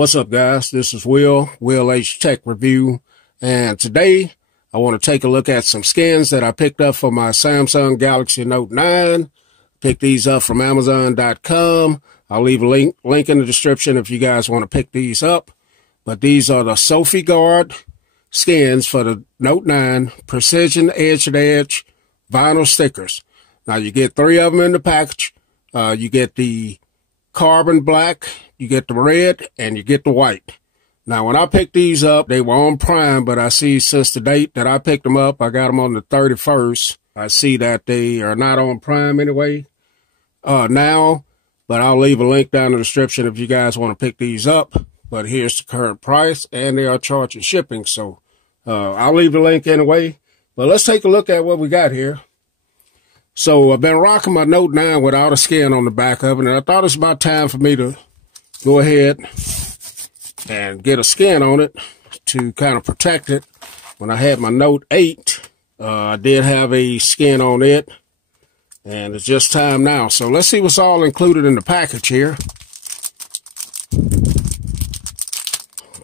What's up, guys? This is Will H Tech Review, and today I want to take a look at some skins that I picked up for my Samsung Galaxy Note 9. Picked these up from Amazon.com. I'll leave a link in the description if you guys want to pick these up. But these are the SopiGuard skins for the Note 9 Precision Edge-to-Edge vinyl stickers. Now, you get 3 of them in the package. You get the carbon black, you get the red, and you get the white. Now, when I picked these up, they were on Prime, but I see since the date that I picked them up, I got them on the 31st. I see that they are not on Prime anyway now, but I'll leave a link down in the description if you guys want to pick these up. But here's the current price, and they are charging shipping, so I'll leave the link anyway. But let's take a look at what we got here. So I've been rocking my Note 9 without a skin on the back of it, and I thought it's about time for me to go ahead and get a skin on it to kind of protect it. When I had my Note 8, I did have a skin on it, and it's just time now. So let's see what's all included in the package here.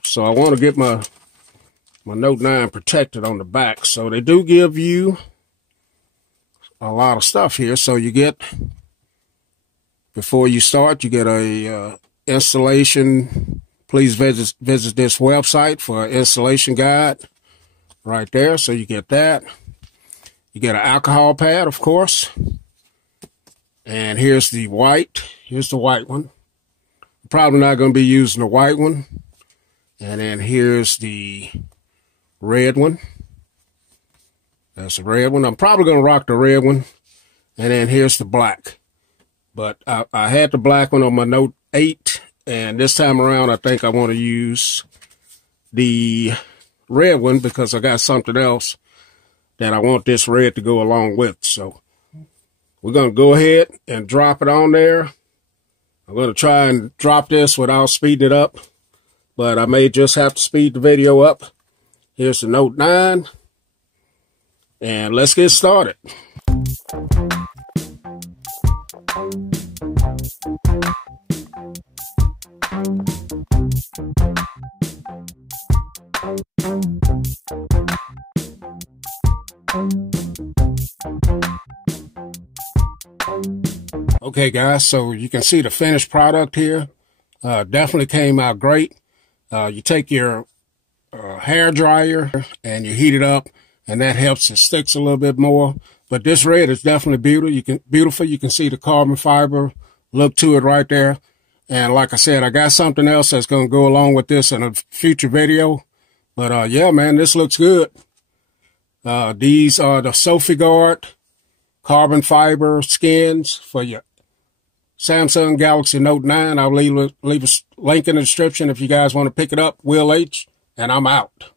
So I want to get my Note 9 protected on the back. So they do give you a lot of stuff here. So you get, before you start, you get a installation. Please visit this website for an installation guide right there. So you get that. You get an alcohol pad, of course. And here's the white. Here's the white one. I'm probably not going to be using the white one. And then here's the red one. That's the red one. I'm probably going to rock the red one. And then here's the black. But I had the black one on my Note 8. And this time around, I think I want to use the red one because I got something else that I want this red to go along with. So we're going to go ahead and drop it on there. I'm going to try and drop this without speeding it up, but I may just have to speed the video up. Here's the Note 9. And let's get started. Okay, guys, so you can see the finished product here. Definitely came out great. You take your hair dryer and you heat it up, and that helps it sticks a little bit more. But this red is definitely beautiful. You can see the carbon fiber look to it right there. And like I said, I got something else that's going to go along with this in a future video. But yeah, man, this looks good. These are the SopiGuard carbon fiber skins for your Samsung Galaxy Note 9. I'll leave a link in the description if you guys want to pick it up. Will H, and I'm out.